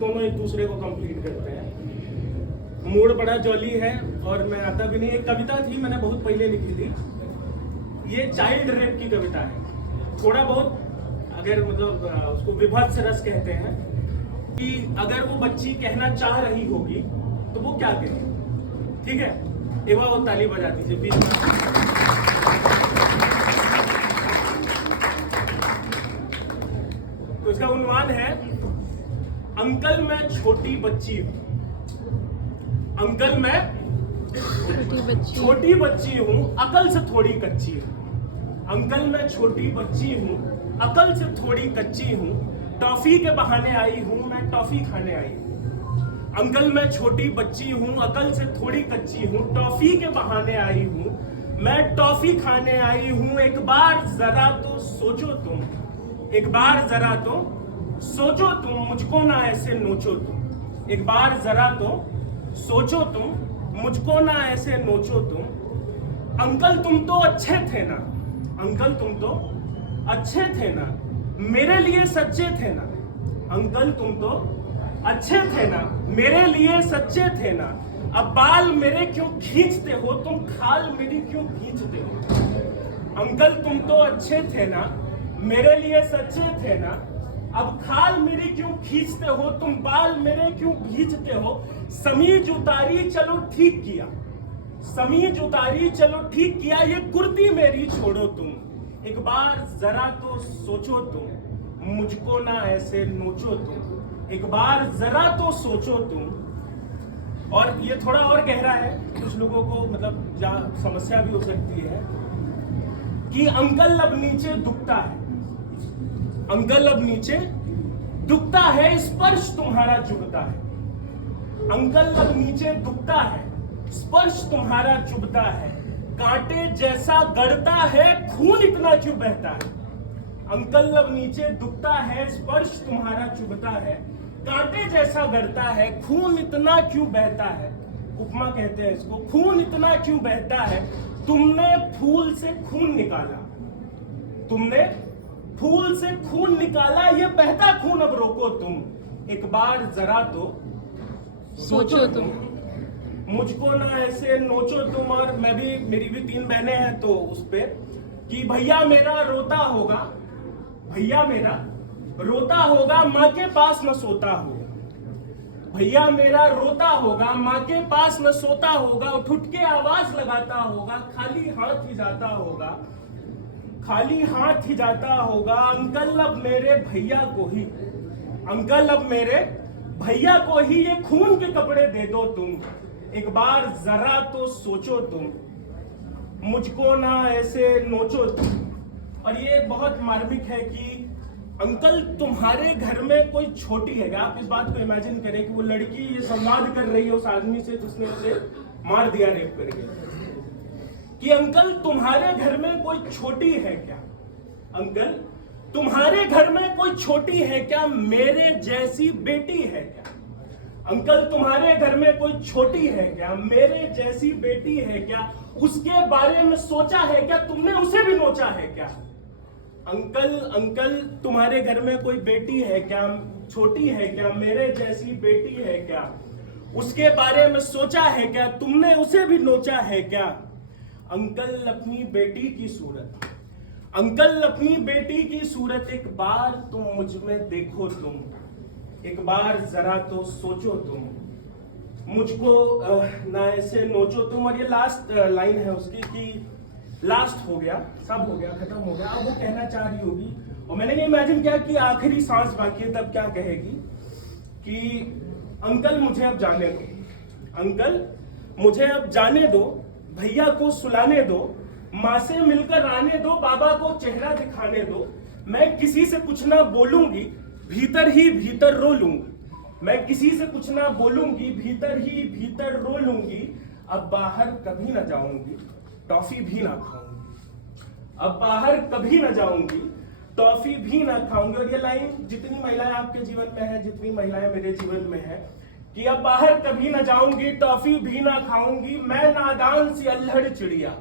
दोनों एक दूसरे को कंप्लीट करते हैं। मूड बड़ा जॉली है और मैं आता भी नहीं। एक कविता थी, मैंने बहुत पहले लिखी थी, ये चाइल्ड रेप की कविता है। थोड़ा बहुत अगर मतलब उसको विभत्स रस कहते हैं कि अगर वो बच्ची कहना चाह रही होगी तो वो क्या कहे। ठीक है, एक बार वो ताली बजा दीजिए बीच में। तो इसका उन्वान है, अंकल मैं छोटी बच्ची हूँ। अंकल मैं छोटी बच्ची हूँ, अकल से थोड़ी कच्ची हूँ। अंकल मैं छोटी बच्ची हूँ, अकल से थोड़ी कच्ची हूँ। टॉफी के बहाने आई हूँ, मैं टॉफी खाने आई हूँ। अंकल मैं छोटी बच्ची हूँ, अकल से थोड़ी कच्ची हूँ। टॉफी के बहाने आई हूँ, मैं टॉफी खाने आई हूँ। एक बार जरा तो सोचो तुम, एक बार जरा तो सोचो तुम, मुझको ना ऐसे नोचो तुम। एक बार जरा तो सोचो तुम, मुझको ना ऐसे नोचो तुम। अंकल तुम तो अच्छे थे ना, अंकल तुम तो अच्छे थे ना, मेरे लिए सच्चे थे ना। अंकल तुम तो अच्छे थे ना, मेरे लिए सच्चे थे ना। अब बाल मेरे क्यों खींचते हो तुम, खाल मेरी क्यों खींचते हो। अंकल तुम तो अच्छे थे ना, मेरे लिए सच्चे थे ना। अब खाल मेरी क्यों खींचते हो तुम, बाल मेरे क्यों खींचते हो। समीज उतारी चलो ठीक किया, समीज उतारी चलो ठीक किया। ये कुर्ती मेरी छोड़ो तुम, एक बार जरा तो सोचो तुम, मुझको ना ऐसे नोचो तुम। एक बार जरा तो सोचो तुम। और ये थोड़ा और गहरा है, कुछ लोगों को मतलब जहाँ समस्या भी हो सकती है कि अंकल अब नीचे दुखता है, अंकल अब नीचे दुखता है, स्पर्श तुम्हारा चुभता है। अंकल अब नीचे दुखता है, स्पर्श तुम्हारा चुभता है। कांटे जैसा गड़ता है, खून इतना क्यों बहता है। अंकल अब नीचे दुखता है, स्पर्श तुम्हारा चुभता है। कांटे जैसा गड़ता है, खून इतना क्यों बहता है। उपमा कहते हैं इसको, खून इतना क्यों बहता है। तुमने फूल से खून निकाला, तुमने फूल से खून निकाला, ये बहता खून अब रोको तुम। एक बार जरा तो सोचो तुम, मुझको ना ऐसे नोचो तुम। और मैं भी, मेरी भी 3 बहनें हैं, तो उस पे कि भैया मेरा रोता होगा, भैया मेरा रोता होगा, माँ के पास न सोता होगा। भैया मेरा रोता होगा, माँ के पास न सोता होगा। उठ उठ के आवाज लगाता होगा, खाली हाथ ही जाता होगा, खाली हाथ ही जाता होगा। अंकल अब मेरे भैया को ही, अंकल अब मेरे भैया को ही ये खून के कपड़े दे दो तुम। एक बार जरा तो सोचो तुम, मुझको ना ऐसे नोचो तुम। और ये बहुत मार्मिक है कि अंकल तुम्हारे घर में कोई छोटी है। आप इस बात को इमेजिन करें कि वो लड़की ये संवाद कर रही है उस आदमी से जिसने उसे मार दिया रेप करके, कि अंकल तुम्हारे घर में कोई छोटी है क्या। अंकल तुम्हारे घर में कोई छोटी है क्या, मेरे जैसी बेटी है क्या। अंकल तुम्हारे घर में कोई छोटी है क्या, मेरे जैसी बेटी है क्या। उसके बारे में सोचा है क्या, तुमने उसे भी नोचा है क्या। अंकल अंकल तुम्हारे घर में कोई बेटी है क्या, छोटी है क्या, मेरे जैसी बेटी है क्या। उसके बारे में सोचा है क्या, तुमने उसे भी नोचा है क्या। अंकल अपनी बेटी की सूरत, अंकल अपनी बेटी की सूरत एक बार तुम मुझ में देखो तुम। एक बार जरा तो सोचो तुम, मुझको ना ऐसे नोचो तुम। और ये लास्ट लाइन है उसकी कि लास्ट हो गया, सब हो गया, खत्म हो गया। अब वो कहना चाह रही होगी, और मैंने ये इमेजिन किया कि आखिरी सांस बाकी है, तब क्या कहेगी कि अंकल मुझे अब जाने दो, अंकल मुझे अब जाने दो। भैया को सुलाने दो, माँ से मिलकर आने दो, बाबा को चेहरा दिखाने दो। मैं किसी से कुछ ना बोलूंगी, भीतर ही भीतर रो लूंगी। मैं किसी से कुछ ना बोलूंगी, भीतर ही भीतर रो लूंगी। अब बाहर कभी ना जाऊंगी, टॉफी भी ना खाऊंगी। अब बाहर कभी ना जाऊंगी, टॉफी भी ना खाऊंगी। और ये लाइन जितनी महिलाएं आपके जीवन में है, जितनी महिलाएं मेरे जीवन में है, कि अब बाहर कभी ना जाऊंगी, टॉफी भी ना खाऊंगी। मैं नादान सी अल्हड़ चिड़िया,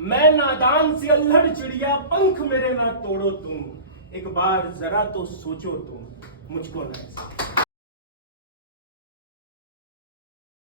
मैं नादान सी अल्हड़ चिड़िया, पंख मेरे ना तोड़ो तुम। एक बार जरा तो सोचो तुम, मुझको ना।